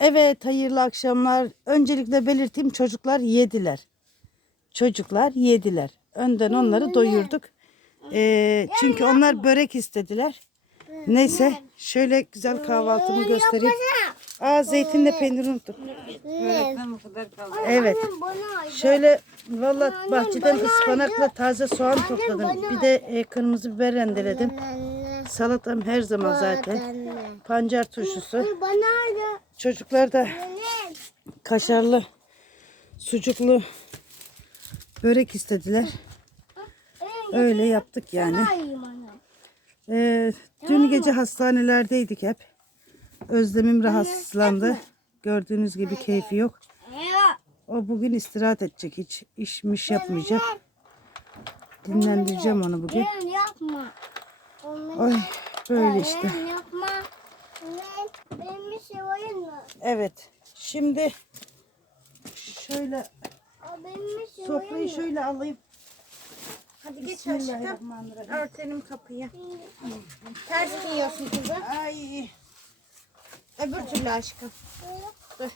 Evet hayırlı akşamlar. Öncelikle belirteyim çocuklar yediler. Çocuklar yediler. Önden onları doyurduk. Ee, çünkü onlar börek istediler. Neyse şöyle güzel kahvaltımı göstereyim. Aa zeytinle peynir unuttum. Evet. Şöyle valla bahçeden ıspanakla taze soğan topladım. Bir de e, kırmızı biber rendeledim. Salatam her zaman zaten. Pancar turşusu. Bana Çocuklar da kaşarlı, sucuklu börek istediler. Öyle yaptık yani. Ee, dün gece hastanelerdeydik hep. Özlemim rahatsızlandı. Gördüğünüz gibi keyfi yok. O bugün istirahat edecek. Hiç işmiş yapmayacak. Dinlendireceğim onu bugün. Ay böyle işte. Ben yapma. Ben, benim bir şey var mı? Evet. Şimdi şöyle Aa, Benim bir şey sofrayı şöyle alayım. Hadi geç aşkım. Bismillahirrahmanirrahim. Örtelim kapıyı. Ters giyiyorsun kızım. Ay. Öbür türlü aşkım. Dur.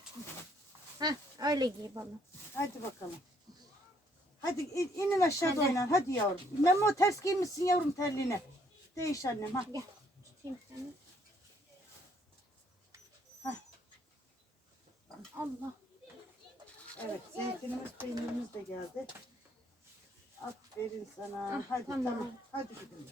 Heh, öyle giy bana. Hadi bakalım. Hadi in- inin aşağıda oynan. Hadi yavrum. Memo ters giymişsin yavrum terliğine. Değiş annem ha. Gel. Tutayım seni. Allah. Evet zeytinimiz peynirimiz de geldi. Aferin sana. hadi tamam. tamam. Hadi gidelim.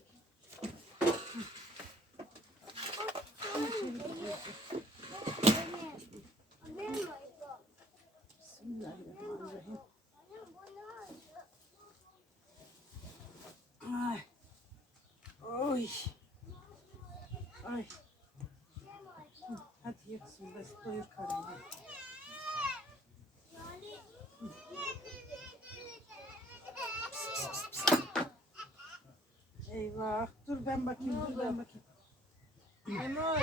Bismillahirrahmanirrahim. Ay. Oy. Ay. Hadi ye. Bas, doyur karnını. Eyvah. Dur ben bakayım. Dur ben bakayım. Memoş.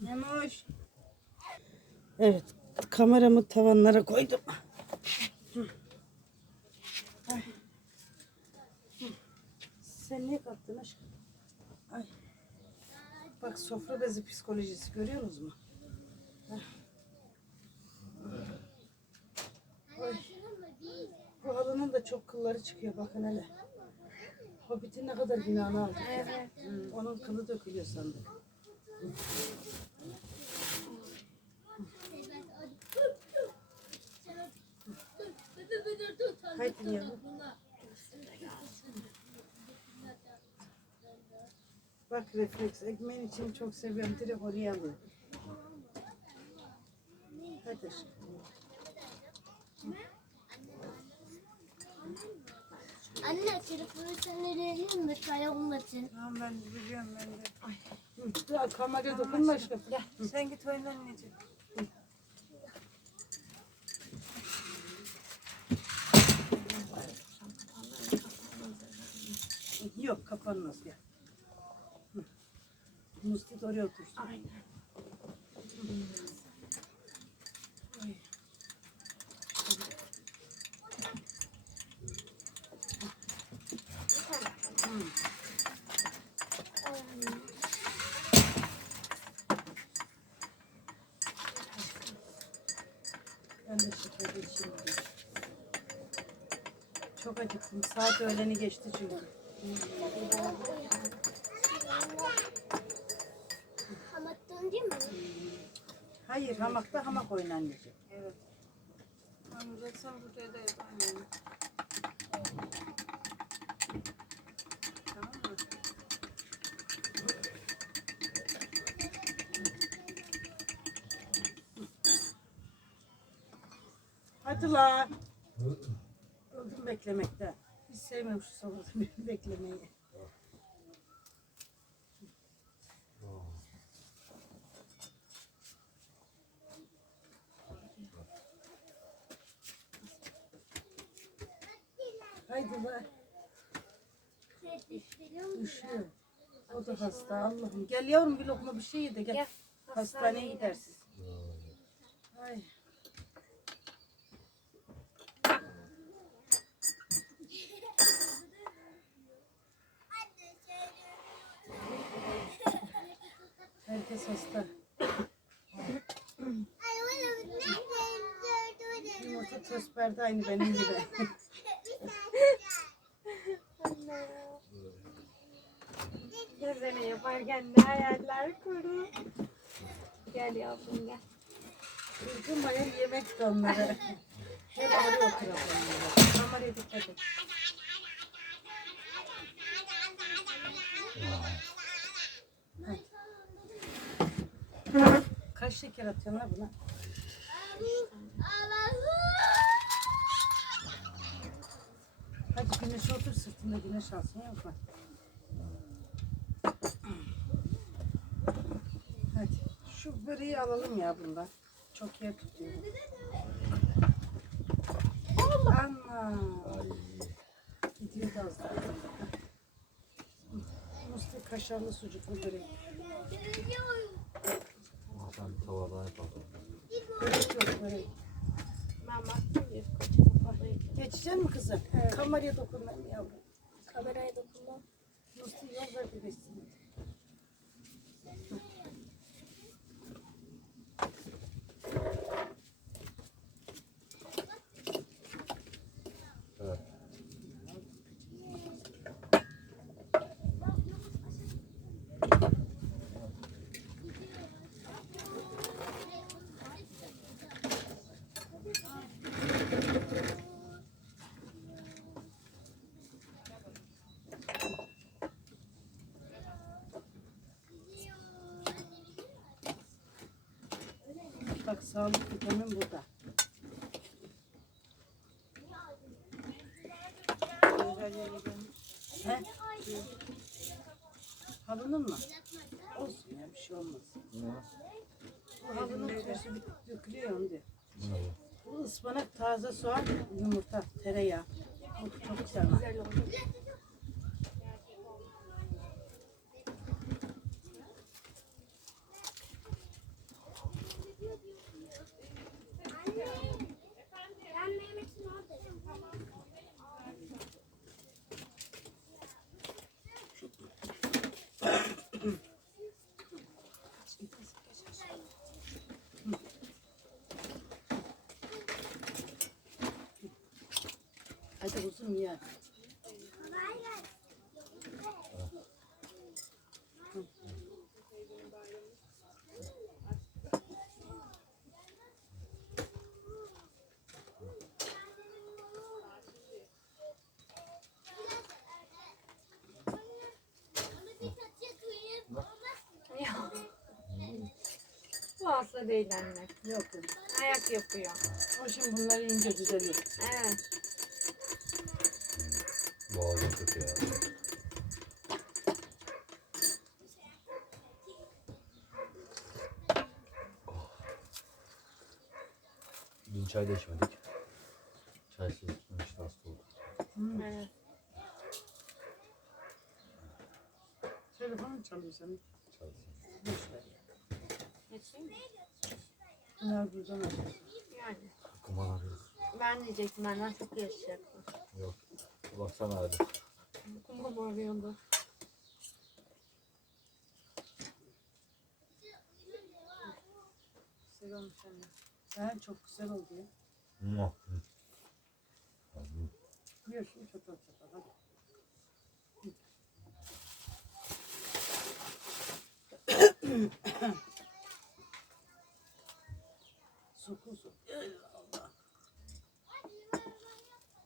Memoş. Evet. Kameramı tavanlara koydum. Sen niye kalktın aşkım? Bak sofra bezi psikolojisi görüyor musunuz mu? Ay. Bu halının da çok kılları çıkıyor bakın hele. Hobbit'in ne kadar günahını aldık. ya. Hı, Onun kılı dökülüyor sandık. Haydi yavrum. Bak refleks ekmeğin için çok seviyorum. Direkt oraya alıyorum. Hadi aşkım. Anne telefonu sen verelim mi? Kayalım için. Tamam ben biliyorum ben de. Ay. Ya Kameraya dokunma aşkım. Gel sen git oyna anneciğim. Yok kapanmaz gel. Hı. Musti oraya otursun. Aynen. Ben de. Çok acıktım. Saat öğleni geçti çünkü değil mi? Hayır hamakta hamak anneciğim. Evet. Uzatsan buraya da yap. Tamam mı? Hadi lan. Öldüm beklemekten. Hiç sevmiyorum şu sabırı beklemeyi. Haydi var. Üşüyor. O da hasta Allah'ım. Gel yavrum bir lokma bir şey ye de gel. gel. Hastaneye gidersin. Ay. Herkes hasta. Yumurta tost aynı benim gibi. Gel yavrum gel. Durmayın yemek de onlara. Hep oraya oturalım. onlara. Kameraya dikkat et. Kaç şeker atıyorsun la buna? Hadi güneşe otur sırtında güneş alsın yapma. Hadi şu böreği alalım ya bundan. Çok yer tutuyor. Ama gidiyor da az daha. Musti kaşarlı sucuklu börek. Sen tavada yapalım. Börek yok börek. Kafayı. Geçecek mi kızım? Kameraya dokunma yavrum. Kameraya dokundum. Musti yol ver bir sağlık vitamin burada. He? Halının mı? Olsun ya bir şey olmaz. Bu halının içerisi bir dökülüyor. Ne bu? Bu ıspanak, taze soğan, yumurta, tereyağı. Çok, çok güzel. Bu asla değil anne. Yok. Ayak yapıyor. O şimdi bunları yiyince düzeliyor. Evet. Boğazım kötü ya. Dün çay da içmedik. Çaysız işte hasta olduk. Evet. Telefonun çalıyor senin. Çaysız. Boş ver ya. Geçeyim mi? Bunlar buradan alıyor. Yani. Kuman arıyoruz. Ben diyecektim benden çok yaşayacaktım. Yok. Baksana hadi. Kumam arıyordu. Güzel olmuş anne. Çok güzel oldu ya. Hı. Hı. Buyur şimdi çatal çatal hadi. Soku sok. Ey Allah.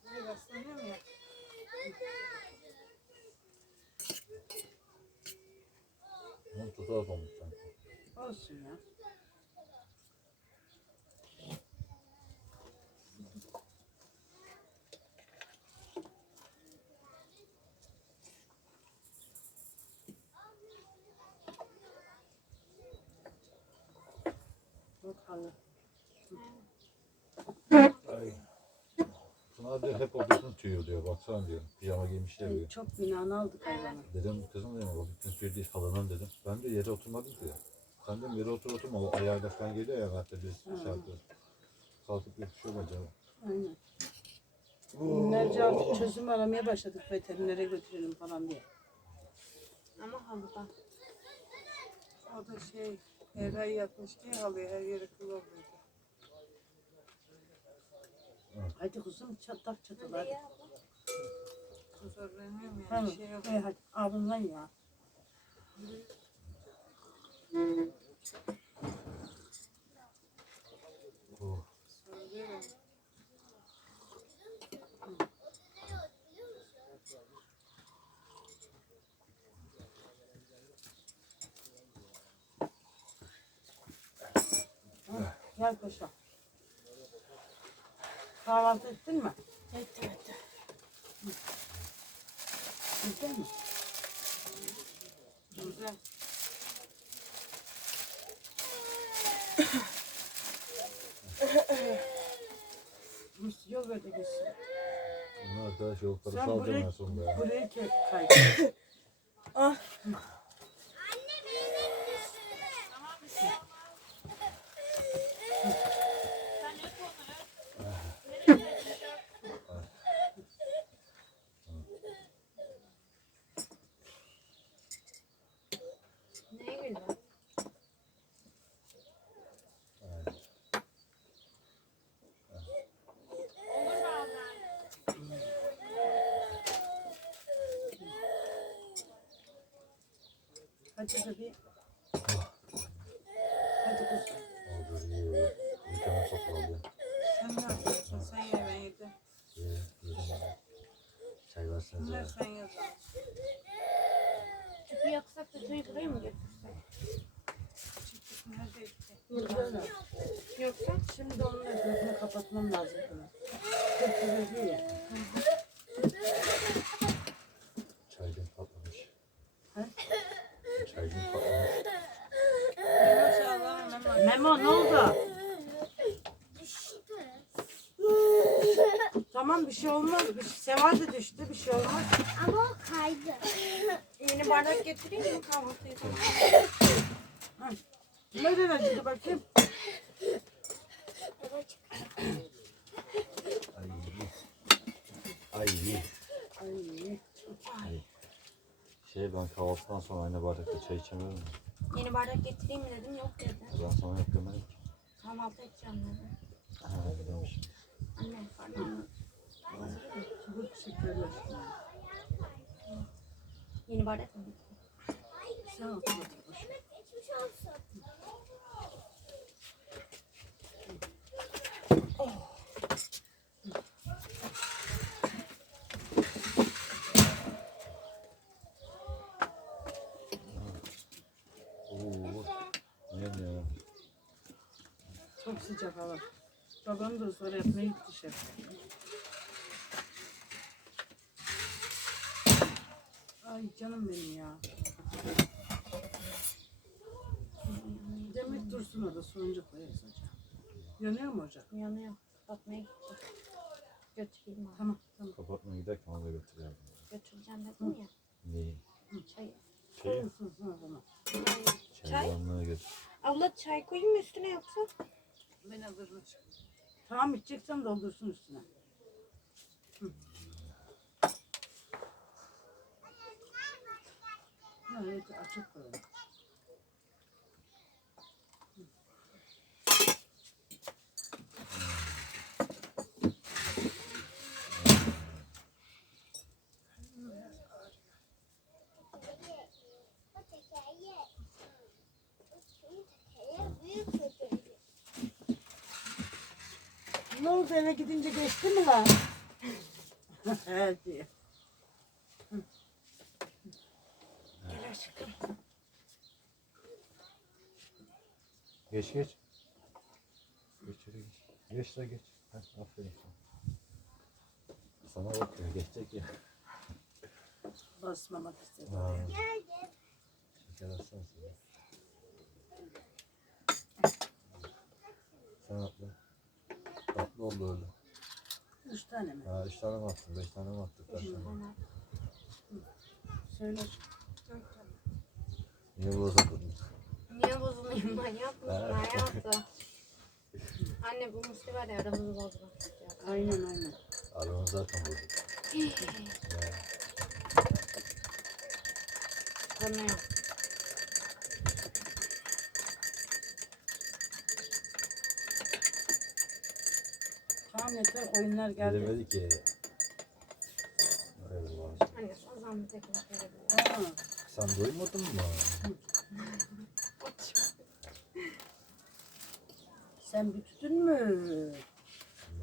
Bir rastlanıyor mu ya? Hı, Tutar olmuş sanki. Olsun ya. Bak halı. Ay. Pınar diyor hep odasını tüyüyor diyor. Baksana diyor. Pijama giymişler diyor. Çok binanı aldık hayvanı. Dedim kızım dedim o bütün tüy değil halının dedim. Ben de yere oturmadım ki. Sen de yere otur oturma o ayağıyla falan geliyor ya hatta bir şarkı. Kalkıp yapışıyor bacağı. Aynen. Binlerce artık çözüm aramaya başladık veterinere götürelim falan diye. Ama halıda. O da şey, Eray yatmış diye halıya her yere kıl oluyordu. Hadi kuzum çatlak çatlak hadi. Zorlanıyorum ya. Tamam. Şey yok. Hadi abimden ya. Oh. Gel paşa. Kahvaltı ettin mi? Evet evet. Güzel mi? Güzel. Biz yol böyle geçsin. Bunlar arkadaş yolları Sen salacağım buraya, en sonunda ya. buraya ke- kay. Neye Bir alıyor. Sen ne yapıyorsun? Sen ye ben yedim. Ye, yedim ben. Çay versenize Bunları ya. sen yaz. Tüpü yaksak da suyu buraya mı götürsek? Çıktık nerede gitti? Burada. Yoksa Şimdi onun etrafını kapatmam lazım. Çok güzel ya. Çaycım patlamış. He? Çaycım patlamış. Maşallah hemen Memo ne oldu? Düştü. Tamam bir şey olmaz. Bir şey, Seva da düştü bir şey olmaz. Ama o kaydı. yeni bardak getireyim mi kahvaltıyı sana? Nereden acıdı bakayım? Ay iyi. Ay. Şey ben kahvaltıdan sonra aynı bardakta çay içemiyorum. Yeni bardak getireyim mi dedim yok dedi. Ben sana yok demedim ki. Kahvaltı edeceğim dedi. Ha. Anne pardon. Çok teşekkürler. Yeni bardak mı. Ne ya? Çok sıcak hava. Babam da sonra yapmaya gitti şef. Ay canım benim ya. Demek dursun orada soğunca koyarız hocam. Yanıyor mu ocak? Yanıyor. Kapatmaya gidecek. Götüreyim abi. Tamam tamam. Kapatmaya giderken onu da götürüyorum. Götüreceğim dedim ya. Neyi? Çayı. Şeyi? Koyuyorsun sonra tamam. Çaydanlığı götür. Abla çay koyayım mı üstüne yoksa? ben alırım. Tamam içeceksen doldursun üstüne. Evet. Ne oldu eve gidince geçti mi lan? He diyor. Geç geç. Geç geç. Geç de geç. Heh, aferin sana. Sana bakıyor geçecek ya. Basmamak istedim. Şeker atsana sana. Sen atla. Tatlı oldu öyle. Üç tane mi? Ha üç tane mi attın? Beş tane mi attık? Kaç tane? Söyle. Niye bu uzatmadın? Niye bozulayım manyak mısın Ha. hayatı? Anne bu musluk var ya aramızı bozmak istiyor. Aynen aynen. Aramız zaten bozuk. Tanıyor. Tamam Tamam yeter oyunlar geldi. Gelemedi ki. Hay Allah. Anne o zaman bir teknik verebilirim. Ha, Sen doymadın mı? sen bütüdün mü?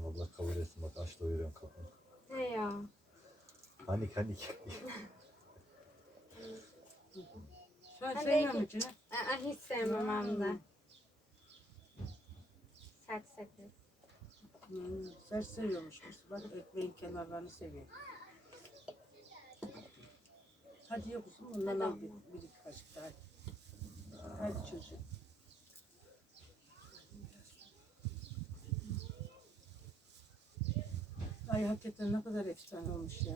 Allah kabul etsin bak aç doyuruyorsun kapını. He ya. Hanik hanik. Sen Ben sevmiyor musun? Aa, hiç sevmem hem de. Sert sakız. Hmm, sert seviyormuşmuş. Bak ekmeğin kenarlarını seviyor. Hadi yok kuzum bundan al bir, bir iki kaşık daha. Hadi çocuğum. Ay hakikaten ne kadar efsane olmuş ya.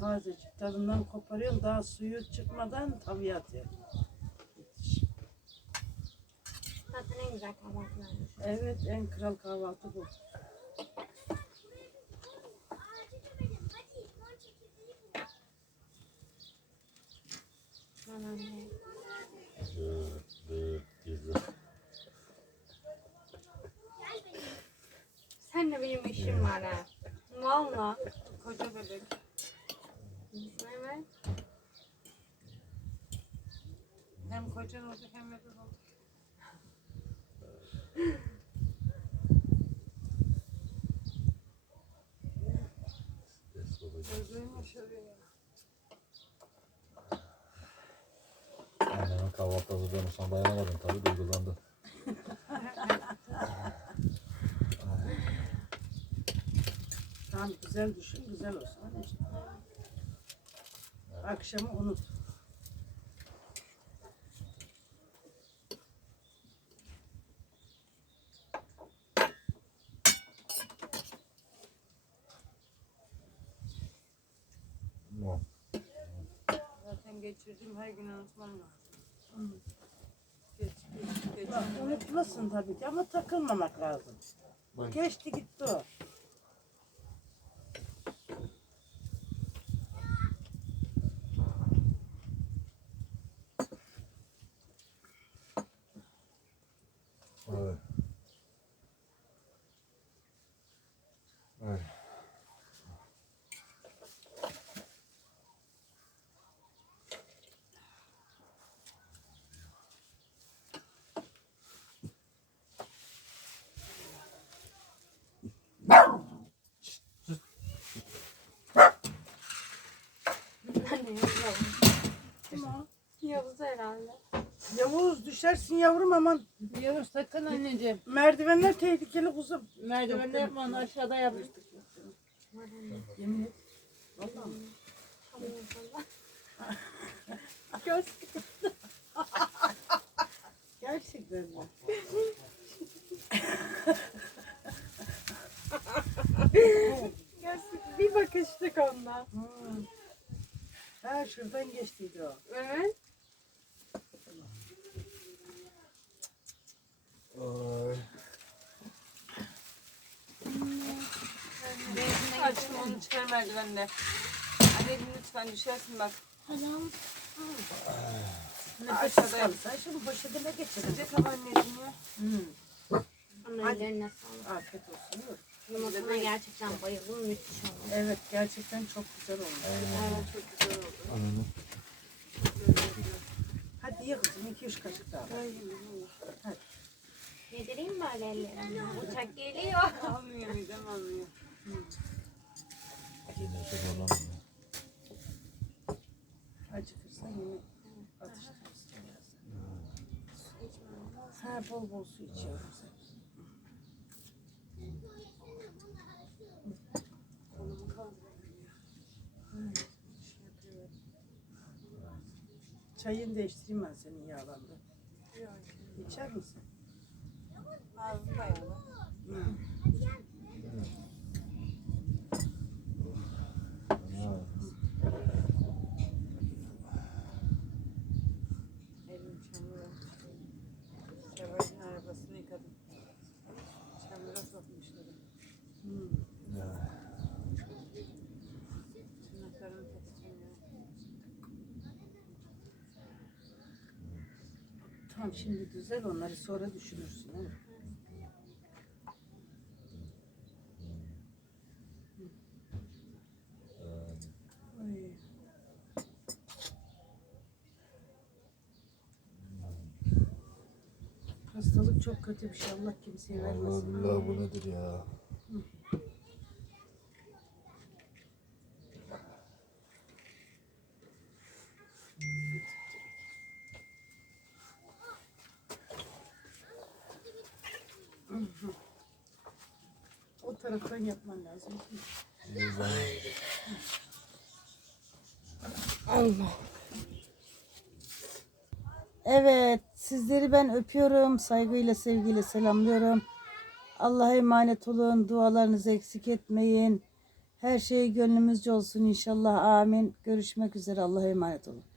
Tazecik tadından koparıyorsun daha suyu çıkmadan tavaya atıyor. Müthiş. Zaten en güzel kahvaltılarmış. Evet en kral kahvaltı bu. Ben Senle benim işim var ha. Valla. Koca bebek. Evet. Hem kocan olacak hem bebek olacak. Annemin kahvaltı hazırlığını sonra dayanamadım tabii duygulandı. Tamam güzel düşün güzel olsun. anneciğim. Akşamı unut. Zaten geçirdiğim her gün unutmam lazım. Geç, geç, geç. Bak, unutmasın tabii ki ama takılmamak lazım. Geçti gitti o. Evet. Evet. Anne Yavuz. Kim o? Yavuz herhalde. Yavuz düşersin yavrum aman. Yavuz sakın anneciğim. Merdivenler tehlikeli kuzum. Merdivende yapma onu aşağıda yap. Yemin et. Vallahi mi? Göz Gerçekten mi? bir bakıştık ondan. Hmm. Ha şuradan geçtiydi o. Evet. Benzini açtım onu çıkar merdivende. Anneciğim lütfen düşersin bak. Nefessiz kalırsan şimdi poşetine geçelim. Sıcak hava anneciğim ya. Hmm. Onun ellerine sağlık. Afiyet olsun. Yumurtana gerçekten bayıldım. Müthiş olmuş. Evet gerçekten çok güzel olmuş. Evet çok güzel oldu. Ananı. Hadi ye kızım iki üç kaşık daha. Yedireyim mi öyle ellerine? Uçak geliyor. Almıyor midem almıyor. Yine çok zorlandım. Acıkırsan yine atıştırırsın. Ha bol bol su içiyorum sen. Çayını değiştireyim ben senin yağlandı. İçer misin? Ağzımda yağlı. Elim çamur olmuş. Şevval'in arabasını yıkadım. Çamura sokmuşlarım. Hmm. Tırnaklarımı keseceğim. Tamam şimdi düzel onları sonra düşünürsün. Değil mi? Hastalık çok kötü bir şey. Allah kimseye Allah vermesin. bu nedir ya? O taraftan yapman lazım. Allah. Evet, sizleri ben öpüyorum. Saygıyla, sevgiyle selamlıyorum. Allah'a emanet olun. Dualarınızı eksik etmeyin. Her şey gönlümüzce olsun inşallah. Amin. Görüşmek üzere. Allah'a emanet olun.